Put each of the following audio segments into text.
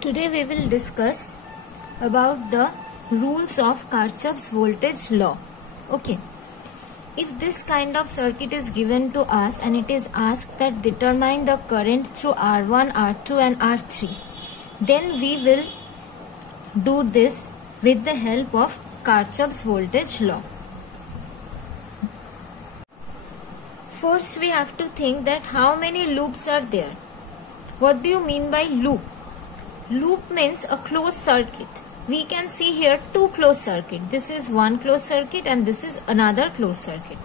Today we will discuss about the rules of Kirchhoff's voltage law. Okay. If this kind of circuit is given to us and it is asked that determine the current through R1, R2 and R3, then we will do this with the help of Kirchhoff's voltage law. First we have to think that how many loops are there. What do you mean by loop? Loop means a closed circuit. We can see here two closed circuit. This is one closed circuit and this is another closed circuit.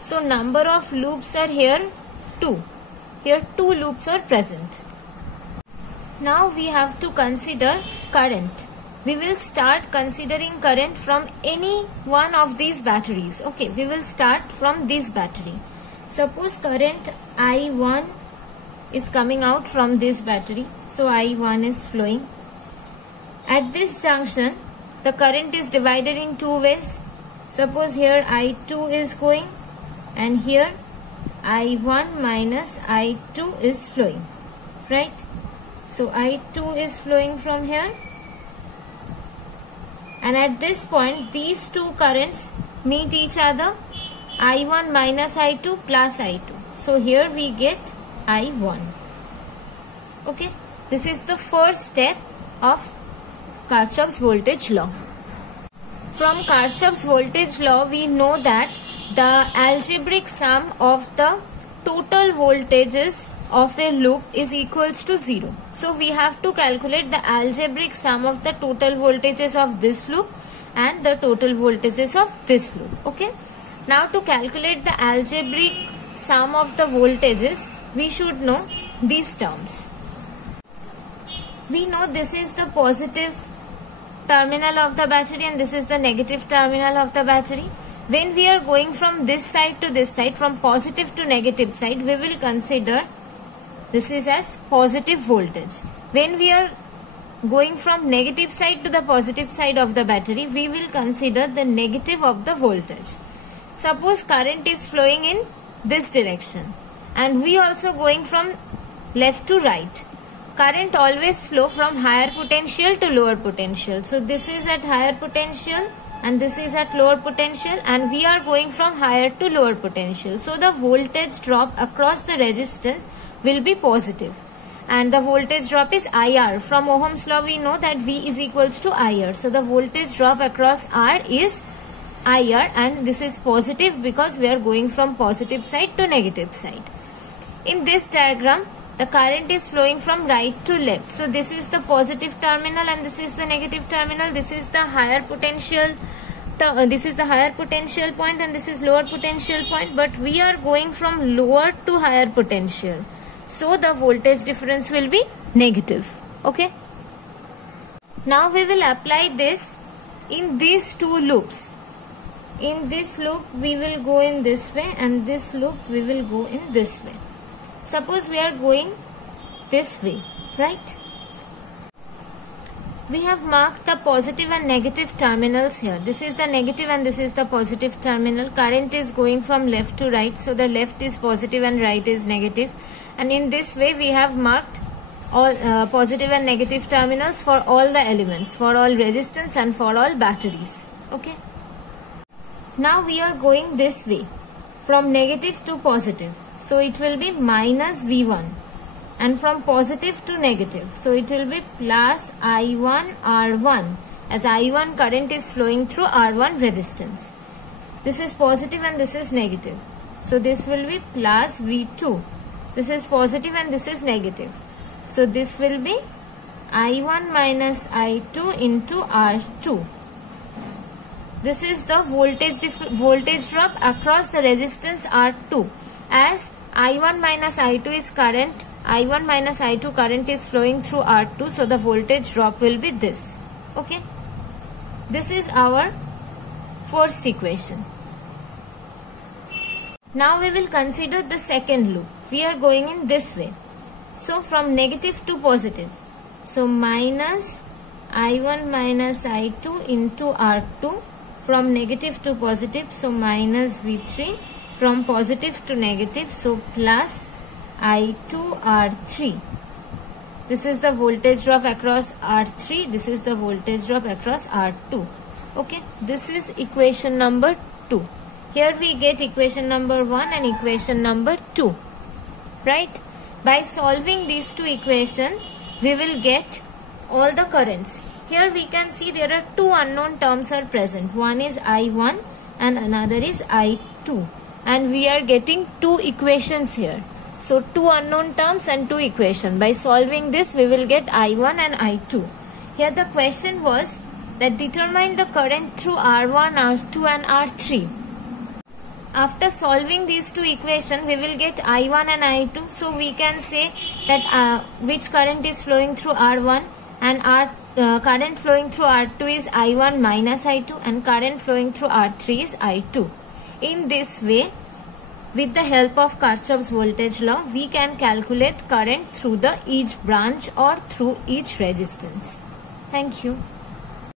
So number of loops are here 2. Here 2 loops are present. Now we have to consider current. We will start considering current from any one of these batteries. Okay, we will start from this battery. Suppose current I1 is coming out from this battery. So I1 is flowing. At this junction, the current is divided in two ways. Suppose here I2 is going and here I1 minus I2 is flowing. Right? So I2 is flowing from here. And at this point, these two currents meet each other. I1 minus I2 plus I2. So here we get I1. Okay. This is the first step of Kirchhoff's voltage law. From Kirchhoff's voltage law, we know that the algebraic sum of the total voltages of a loop is equals to 0. So we have to calculate the algebraic sum of the total voltages of this loop and the total voltages of this loop. Okay. Now to calculate the algebraic sum of the voltages, we should know these terms. We know this is the positive terminal of the battery and this is the negative terminal of the battery. When we are going from this side to this side, from positive to negative side, we will consider this is as positive voltage. When we are going from negative side to the positive side of the battery, we will consider the negative of the voltage. Suppose current is flowing in this direction and we also going from left to right. Current always flow from higher potential to lower potential. So this is at higher potential and this is at lower potential and we are going from higher to lower potential. So the voltage drop across the resistance will be positive. And the voltage drop is IR. From Ohm's law we know that V is equals to IR. So the voltage drop across R is IR and this is positive because we are going from positive side to negative side. In this diagram, the current is flowing from right to left. So this is the positive terminal and this is the negative terminal. This is the higher potential. This is the higher potential point and this is lower potential point. But we are going from lower to higher potential. So the voltage difference will be negative. Okay. Now we will apply this in these two loops. In this loop we will go in this way and this loop we will go in this way. Suppose we are going this way, right? We have marked the positive and negative terminals here. This is the negative and this is the positive terminal. Current is going from left to right. So the left is positive and right is negative. And in this way we have marked all positive and negative terminals for all the elements, for all resistance and for all batteries. Okay. Now we are going this way from negative to positive. So it will be minus V1 and from positive to negative. So it will be plus I1 R1 as I1 current is flowing through R1 resistance. This is positive and this is negative. So this will be plus V2. This is positive and this is negative. So this will be I1 minus I2 into R2. This is the voltage drop across the resistance R2. As I1 minus I2 is current, I1 minus I2 current is flowing through R2. So the voltage drop will be this. Okay. This is our first equation. Now we will consider the second loop. We are going in this way. So from negative to positive. So minus I1 minus I2 into R2. From negative to positive. So minus V3. From positive to negative. So plus I2 R3. This is the voltage drop across R3. This is the voltage drop across R2. Okay, this is equation number 2. Here we get equation number 1 and equation number 2. Right? By solving these two equations, we will get all the currents. Here we can see there are two unknown terms are present. One is I1 and another is I2. And we are getting two equations here. So two unknown terms and two equations. By solving this, we will get I1 and I2. Here the question was that determine the current through R1, R2 and R3. After solving these two equations, we will get I1 and I2. So we can say that which current is flowing through R1 and current flowing through R2 is I1 minus I2 and current flowing through R3 is I2. In this way, with the help of Kirchhoff's voltage law, we can calculate current through each branch or through each resistance. Thank you.